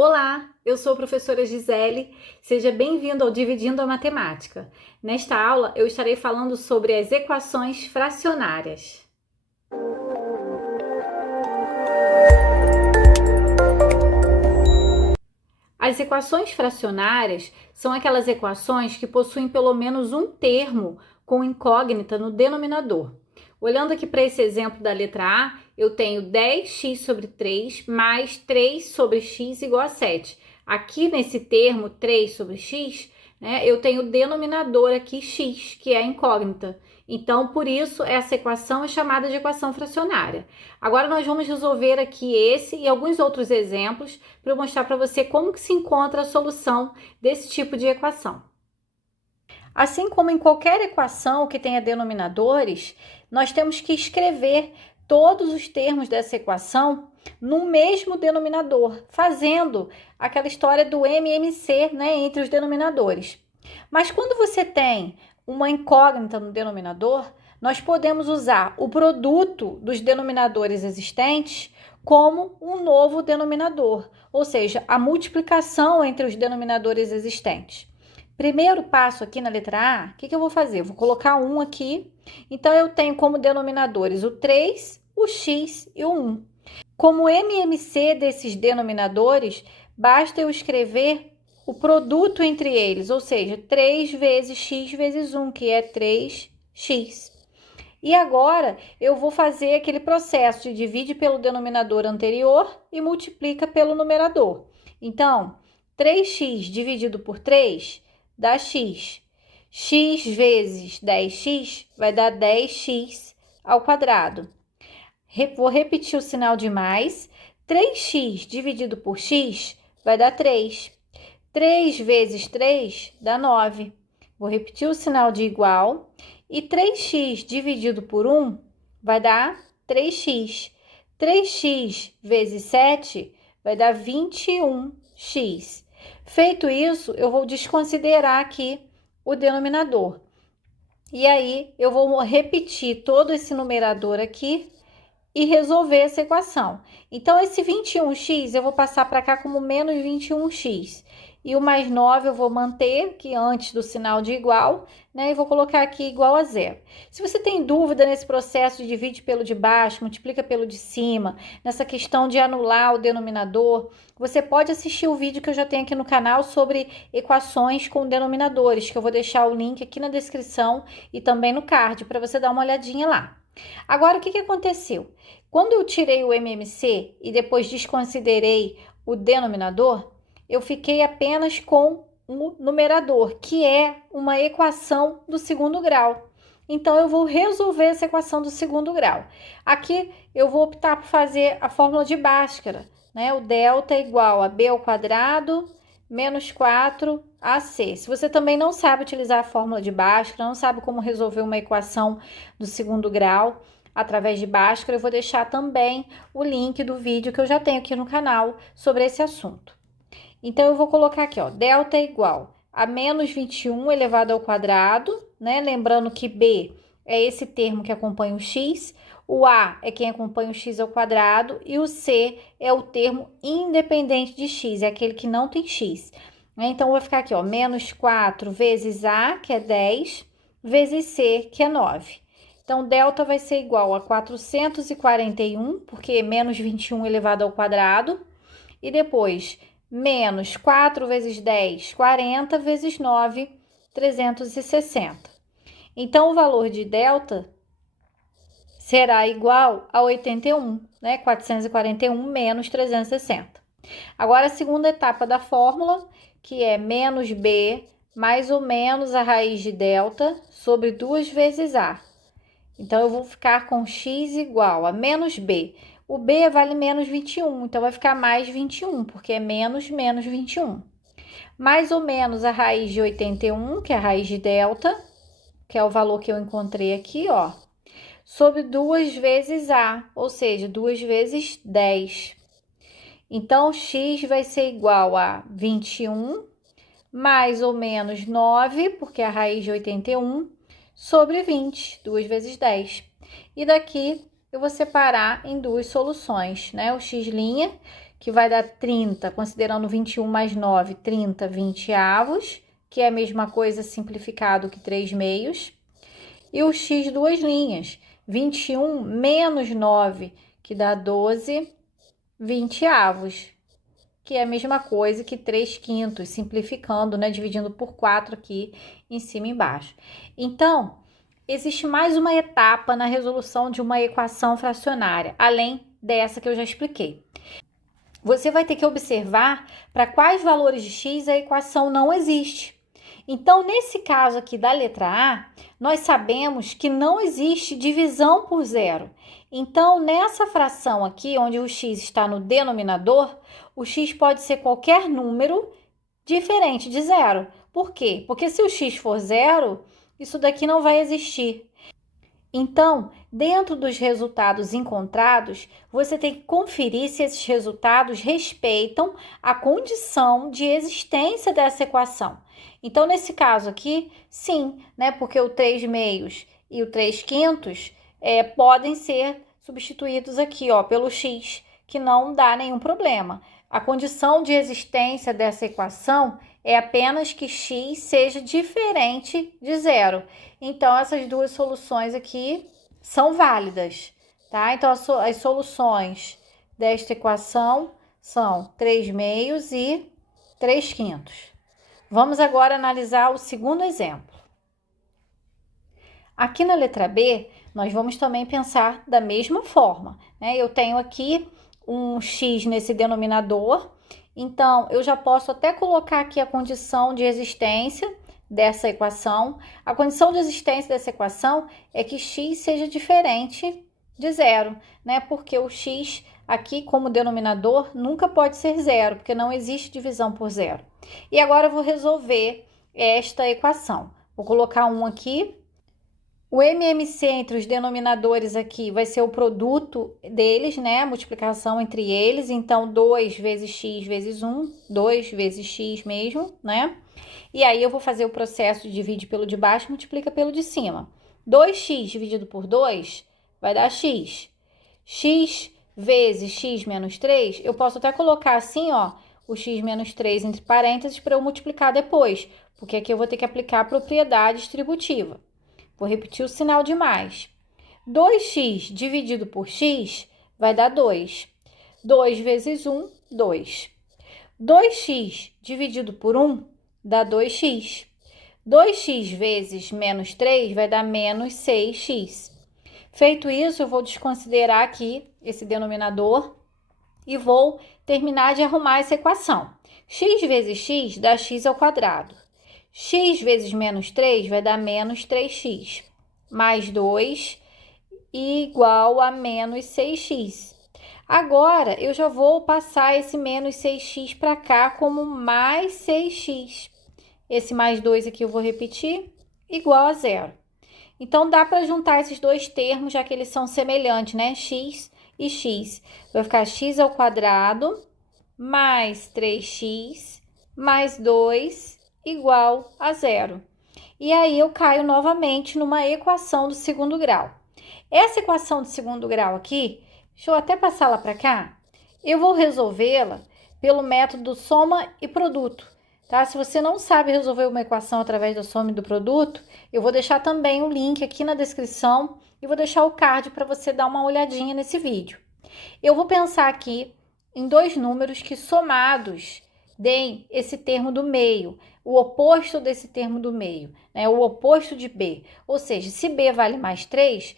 Olá, eu sou a professora Gisele, seja bem-vindo ao Dividindo a Matemática. Nesta aula eu estarei falando sobre as equações fracionárias. As equações fracionárias são aquelas equações que possuem pelo menos um termo com incógnita no denominador. Olhando aqui para esse exemplo da letra A, eu tenho 10x sobre 3 mais 3 sobre x igual a 7. Aqui nesse termo 3 sobre x, eu tenho o denominador aqui x, que é a incógnita. Então, por isso, essa equação é chamada de equação fracionária. Agora nós vamos resolver aqui esse e alguns outros exemplos para eu mostrar para você como que se encontra a solução desse tipo de equação. Assim como em qualquer equação que tenha denominadores, nós temos que escrever todos os termos dessa equação no mesmo denominador, fazendo aquela história do MMC, entre os denominadores. Mas quando você tem uma incógnita no denominador, nós podemos usar o produto dos denominadores existentes como um novo denominador, ou seja, a multiplicação entre os denominadores existentes. Primeiro passo aqui na letra A, o que eu vou fazer? Eu vou colocar 1 aqui. Então, eu tenho como denominadores o 3, o x e o 1. Como MMC desses denominadores, basta eu escrever o produto entre eles, ou seja, 3 vezes x vezes 1, que é 3x. E agora, eu vou fazer aquele processo de divide pelo denominador anterior e multiplica pelo numerador. Então, 3x dividido por 3 dá x. X vezes 10x vai dar 10x ao quadrado. Vou repetir o sinal de mais. 3x dividido por x vai dar 3. 3 vezes 3 dá 9. Vou repetir o sinal de igual. E 3x dividido por 1 vai dar 3x. 3x vezes 7 vai dar 21x. Feito isso, eu vou desconsiderar aqui o denominador. E aí, eu vou repetir todo esse numerador aqui e resolver essa equação. Então, esse 21x eu vou passar para cá como menos 21x. E o mais 9 eu vou manter aqui antes do sinal de igual, e vou colocar aqui igual a zero. Se você tem dúvida nesse processo de divide pelo de baixo, multiplica pelo de cima, nessa questão de anular o denominador, você pode assistir o vídeo que eu já tenho aqui no canal sobre equações com denominadores, que eu vou deixar o link aqui na descrição e também no card, para você dar uma olhadinha lá. Agora, o que aconteceu? Quando eu tirei o MMC e depois desconsiderei o denominador, eu fiquei apenas com o numerador, que é uma equação do segundo grau. Então, eu vou resolver essa equação do segundo grau. Aqui, eu vou optar por fazer a fórmula de Bhaskara, O delta é igual a b ao quadrado menos 4ac. Se você também não sabe utilizar a fórmula de Bhaskara, não sabe como resolver uma equação do segundo grau através de Bhaskara, eu vou deixar também o link do vídeo que eu já tenho aqui no canal sobre esse assunto. Então, eu vou colocar aqui, delta é igual a menos 21 elevado ao quadrado, Lembrando que b é esse termo que acompanha o x, o a é quem acompanha o x ao quadrado e o c é o termo independente de x, é aquele que não tem x. Então, vai ficar aqui, menos 4 vezes a, que é 10, vezes c, que é 9. Então, delta vai ser igual a 441, porque menos 21 elevado ao quadrado, e depois menos 4 vezes 10, 40, vezes 9, 360. Então, o valor de delta será igual a 81, 441 menos 360. Agora, a segunda etapa da fórmula, que é menos b mais ou menos a raiz de delta sobre 2 vezes a. Então, eu vou ficar com x igual a menos b. O b vale menos 21, então vai ficar mais 21, porque é menos 21. Mais ou menos a raiz de 81, que é a raiz de delta, que é o valor que eu encontrei aqui, sobre 2 vezes a, ou seja, 2 vezes 10. Então, x vai ser igual a 21, mais ou menos 9, porque é a raiz de 81, sobre 20, 2 vezes 10. E daqui eu vou separar em duas soluções, o x', que vai dar 30, considerando 21 mais 9, 30 20avos, que é a mesma coisa simplificado que 3 meios. E o x duas linhas, 21 menos 9, que dá 12 20avos, que é a mesma coisa que 3 quintos, simplificando, né? Dividindo por 4 aqui em cima e embaixo. Então, existe mais uma etapa na resolução de uma equação fracionária, além dessa que eu já expliquei. Você vai ter que observar para quais valores de x a equação não existe. Então, nesse caso aqui da letra A, nós sabemos que não existe divisão por zero. Então, nessa fração aqui, onde o x está no denominador, o x pode ser qualquer número diferente de zero. Por quê? Porque se o x for zero, isso daqui não vai existir. Então, dentro dos resultados encontrados, você tem que conferir se esses resultados respeitam a condição de existência dessa equação. Então, nesse caso aqui, sim, né? Porque o 3 meios e o 3 quintos podem ser substituídos aqui, ó, pelo x, que não dá nenhum problema. A condição de existência dessa equação é apenas que x seja diferente de zero. Então, essas duas soluções aqui são válidas, tá? Então, as soluções desta equação são 3 meios e 3 quintos. Vamos agora analisar o segundo exemplo. Aqui na letra B, nós vamos também pensar da mesma forma, né? Eu tenho aqui um x nesse denominador, então eu já posso até colocar aqui a condição de existência dessa equação. A condição de existência dessa equação é que x seja diferente de zero, né? Porque o x aqui como denominador nunca pode ser zero, porque não existe divisão por zero. E agora eu vou resolver esta equação. Vou colocar um aqui. O MMC entre os denominadores aqui vai ser o produto deles, né? A multiplicação entre eles. Então, 2 vezes x vezes 1, 2 vezes x mesmo, né? E aí, eu vou fazer o processo de divide pelo de baixo, multiplica pelo de cima. 2x dividido por 2 vai dar x. X vezes x menos 3, eu posso até colocar assim, ó, o x menos 3 entre parênteses para eu multiplicar depois, porque aqui eu vou ter que aplicar a propriedade distributiva. Vou repetir o sinal de mais. 2x dividido por x vai dar 2. 2 vezes 1, 2. 2x dividido por 1 dá 2x. 2x vezes menos 3 vai dar menos 6x. Feito isso, eu vou desconsiderar aqui esse denominador e vou terminar de arrumar essa equação. X vezes x dá x ao quadrado. X vezes menos 3 vai dar menos 3x, mais 2 igual a menos 6x. Agora, eu já vou passar esse menos 6x para cá como mais 6x. Esse mais 2 aqui eu vou repetir, igual a zero. Então, dá para juntar esses dois termos, já que eles são semelhantes, né? X e x. Vai ficar x ao quadrado mais 3x mais 2 igual a zero. E aí, eu caio novamente numa equação do segundo grau. Essa equação do segundo grau aqui, deixa eu até passar lá para cá, eu vou resolvê-la pelo método soma e produto, tá? Se você não sabe resolver uma equação através da soma e do produto, eu vou deixar também o link aqui na descrição e vou deixar o card para você dar uma olhadinha nesse vídeo. Eu vou pensar aqui em dois números que somados deem esse termo do meio, o oposto desse termo do meio, né? O oposto de B. Ou seja, se B vale mais 3,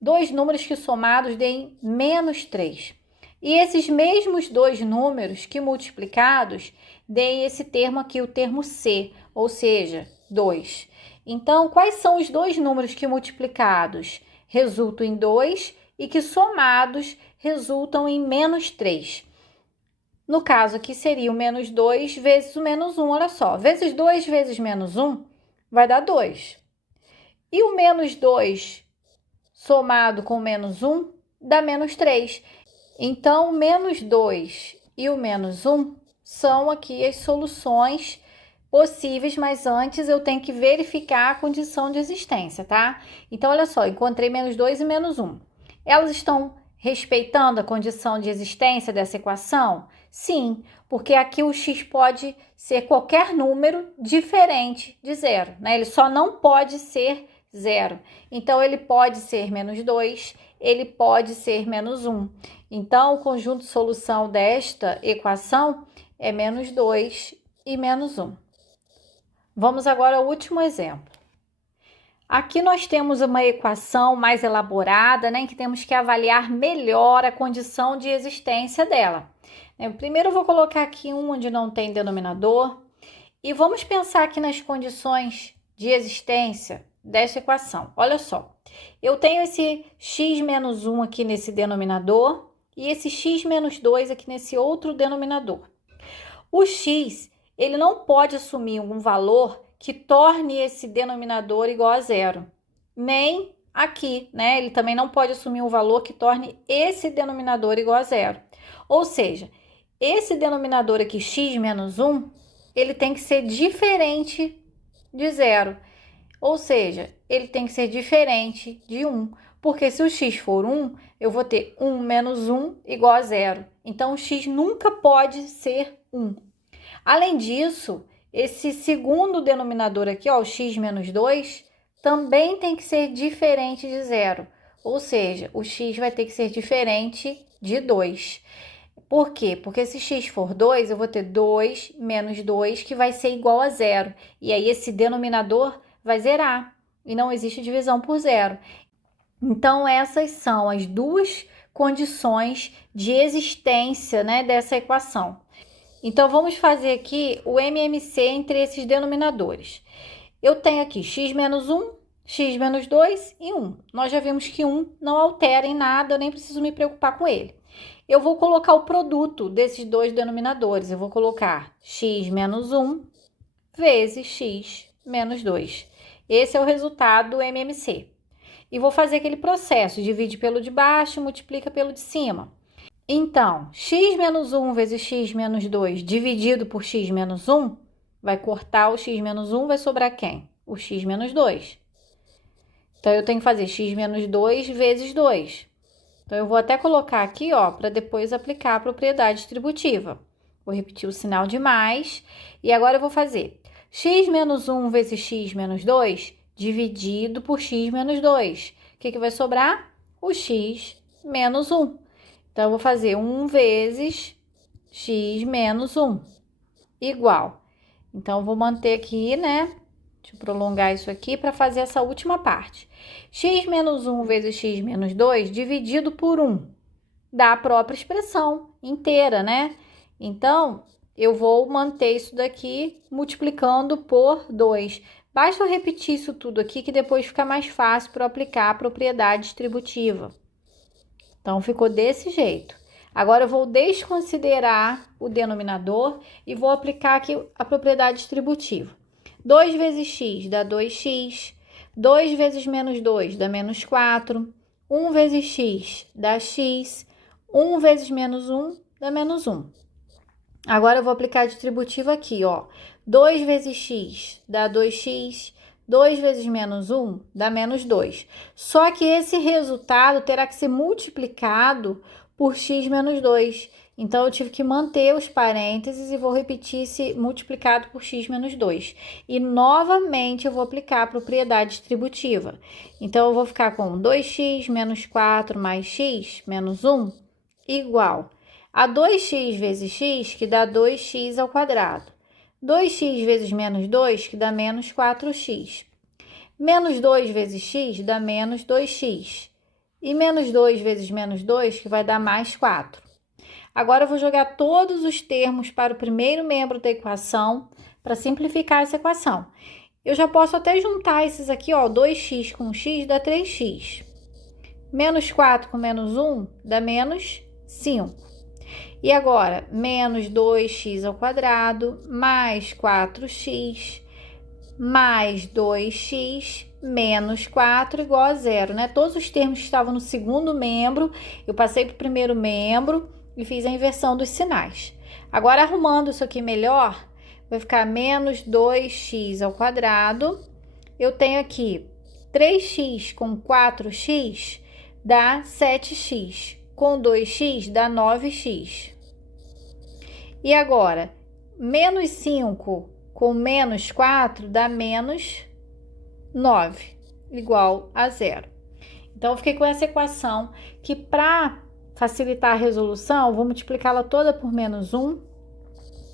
dois números que somados deem menos 3. E esses mesmos dois números que multiplicados deem esse termo aqui, o termo C, ou seja, 2. Então, quais são os dois números que multiplicados resultam em 2 e que somados resultam em menos 3? No caso aqui seria o menos 2 vezes o menos 1, olha só. Vezes 2 vezes menos 1 vai dar 2. E o menos 2 somado com menos 1 dá menos 3. Então, o menos 2 e o menos 1 são aqui as soluções possíveis, mas antes eu tenho que verificar a condição de existência, tá? Então, olha só, encontrei menos 2 e menos 1. Elas estão respeitando a condição de existência dessa equação? Sim, porque aqui o x pode ser qualquer número diferente de zero, né? Ele só não pode ser zero. Então, ele pode ser menos 2, ele pode ser menos 1. Então, o conjunto de solução desta equação é menos 2 e menos 1. Vamos agora ao último exemplo. Aqui nós temos uma equação mais elaborada, né, em que temos que avaliar melhor a condição de existência dela. Primeiro eu vou colocar aqui um onde não tem denominador e vamos pensar aqui nas condições de existência dessa equação. Olha só, eu tenho esse x menos 1 aqui nesse denominador e esse x menos 2 aqui nesse outro denominador. O x, ele não pode assumir um valor que torne esse denominador igual a zero, nem aqui, né? Ele também não pode assumir um valor que torne esse denominador igual a zero. Ou seja, esse denominador aqui, x menos 1, ele tem que ser diferente de zero. Ou seja, ele tem que ser diferente de 1. Porque se o x for 1, eu vou ter 1 menos 1 igual a zero. Então, o x nunca pode ser 1. Além disso, esse segundo denominador aqui, ó, o x menos 2, também tem que ser diferente de zero. Ou seja, o x vai ter que ser diferente de 2. Por quê? Porque se x for 2, eu vou ter 2 menos 2, que vai ser igual a zero. E aí, esse denominador vai zerar. E não existe divisão por zero. Então, essas são as duas condições de existência, né, dessa equação. Então, vamos fazer aqui o MMC entre esses denominadores. Eu tenho aqui x menos 1, x menos 2 e 1. Nós já vimos que 1 não altera em nada, eu nem preciso me preocupar com ele. Eu vou colocar o produto desses dois denominadores. Eu vou colocar x menos 1 vezes x menos 2. Esse é o resultado do MMC. E vou fazer aquele processo, divide pelo de baixo, multiplica pelo de cima. Então, x menos 1 vezes x menos 2 dividido por x menos 1, vai cortar o x menos 1, vai sobrar quem? O x menos 2. Então, eu tenho que fazer x menos 2 vezes 2. Então, eu vou até colocar aqui, ó, para depois aplicar a propriedade distributiva. Vou repetir o sinal de mais. E agora eu vou fazer x menos 1 vezes x menos 2 dividido por x menos 2. O que vai sobrar? O x menos 1. Então, eu vou fazer 1 vezes x menos 1 igual. Então, eu vou manter aqui, né? Deixa eu prolongar isso aqui para fazer essa última parte. X menos 1 vezes x menos 2 dividido por 1 dá a própria expressão inteira, né? Então, eu vou manter isso daqui multiplicando por 2. Basta eu repetir isso tudo aqui que depois fica mais fácil para aplicar a propriedade distributiva. Então, ficou desse jeito. Agora, eu vou desconsiderar o denominador e vou aplicar aqui a propriedade distributiva. 2 vezes x dá 2x. 2 vezes menos 2 dá menos 4. 1 vezes x dá x. 1 vezes menos 1 dá menos 1. Agora, eu vou aplicar a distributiva aqui, ó. 2 vezes x dá 2x. 2 vezes menos 1 dá menos 2. Só que esse resultado terá que ser multiplicado por x menos 2. Então, eu tive que manter os parênteses e vou repetir esse multiplicado por x menos 2. E, novamente, eu vou aplicar a propriedade distributiva. Então, eu vou ficar com 2x menos 4 mais x menos 1 igual a 2x vezes x, que dá 2x ao quadrado. 2x vezes menos 2, que dá menos 4x. Menos 2 vezes x dá menos 2x. E menos 2 vezes menos 2, que vai dar mais 4. Agora, eu vou jogar todos os termos para o primeiro membro da equação para simplificar essa equação. Eu já posso até juntar esses aqui, ó, 2x com x dá 3x. Menos 4 com menos 1 dá menos 5. E agora, menos 2x ao quadrado, mais 4x, mais 2x, menos 4 igual a zero, né? Todos os termos que estavam no segundo membro, eu passei para o primeiro membro e fiz a inversão dos sinais. Agora, arrumando isso aqui melhor, vai ficar menos 2x ao quadrado. Eu tenho aqui 3x com 4x dá 7x. Com 2x dá 9x. E agora, menos 5 com menos 4 dá menos 9, igual a zero. Então, eu fiquei com essa equação que, para facilitar a resolução, eu vou multiplicá-la toda por menos 1,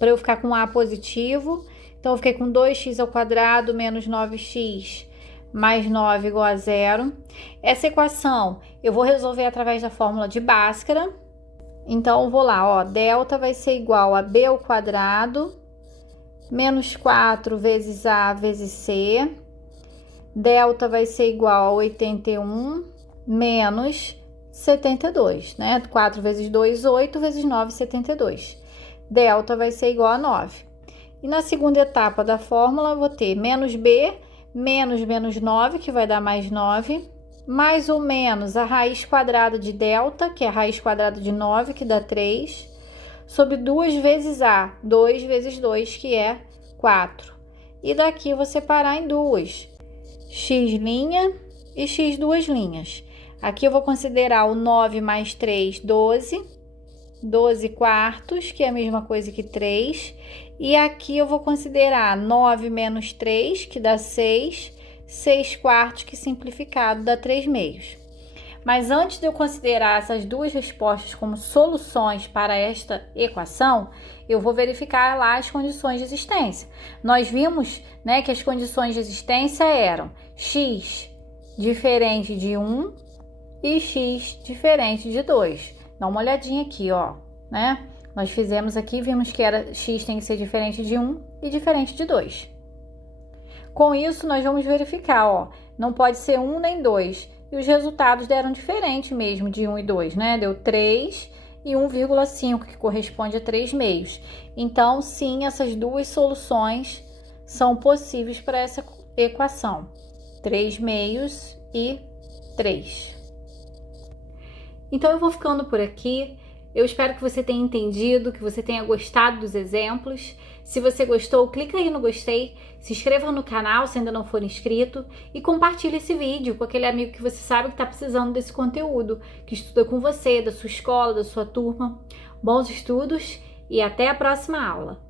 para eu ficar com A positivo. Então, eu fiquei com 2x ao quadrado menos 9x mais 9 igual a zero. Essa equação eu vou resolver através da fórmula de Bhaskara. Então, eu vou lá, ó, delta vai ser igual a b ao quadrado menos 4 vezes A vezes C. Delta vai ser igual a 81 menos 72, né? 4 vezes 2, 8 vezes 9, 72. Delta vai ser igual a 9. E na segunda etapa da fórmula, eu vou ter menos b, menos menos 9, que vai dar mais 9, mais ou menos a raiz quadrada de delta, que é a raiz quadrada de 9, que dá 3, sobre 2 vezes A, 2 vezes 2, que é 4. E daqui eu vou separar em duas, x' e x duas linhas. Aqui eu vou considerar o 9 mais 3, 12, 12 quartos, que é a mesma coisa que 3. E aqui eu vou considerar 9 menos 3, que dá 6, 6 quartos, que simplificado dá 3 meios. Mas antes de eu considerar essas duas respostas como soluções para esta equação, eu vou verificar lá as condições de existência. Nós vimos, né, que as condições de existência eram x diferente de 1 e x diferente de 2. Dá uma olhadinha aqui, ó, né? Nós fizemos aqui, vimos que era x tem que ser diferente de 1 e diferente de 2. Com isso, nós vamos verificar, ó, não pode ser 1 nem 2. E os resultados deram diferente mesmo de 1 e 2, né? Deu 3 e 1,5, que corresponde a 3 meios. Então, sim, essas duas soluções são possíveis para essa equação. 3 meios e 3. Então, eu vou ficando por aqui. Eu espero que você tenha entendido, que você tenha gostado dos exemplos. Se você gostou, clica aí no gostei, se inscreva no canal se ainda não for inscrito e compartilhe esse vídeo com aquele amigo que você sabe que está precisando desse conteúdo, que estuda com você, da sua escola, da sua turma. Bons estudos e até a próxima aula!